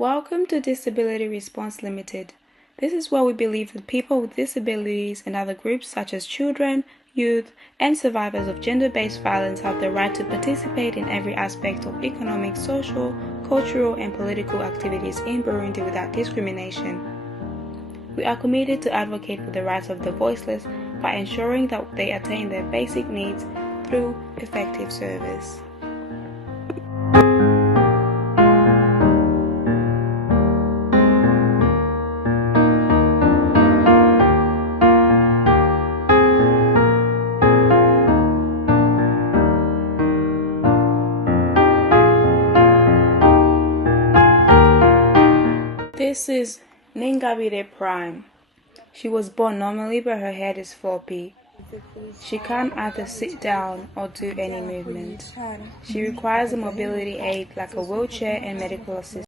Welcome to Disability Response Limited. This is where we believe that people with disabilities and other groups such as children, youth, and survivors of gender-based violence have the right to participate in every aspect of economic, social, cultural, and political activities in Burundi without discrimination. We are committed to advocate for the rights of the voiceless by ensuring that they attain their basic needs through effective service. This is Ningabire Prime. She was born normally but her head is floppy. She can't either sit down or do any movement. She requires a mobility aid like a wheelchair and medical assistance.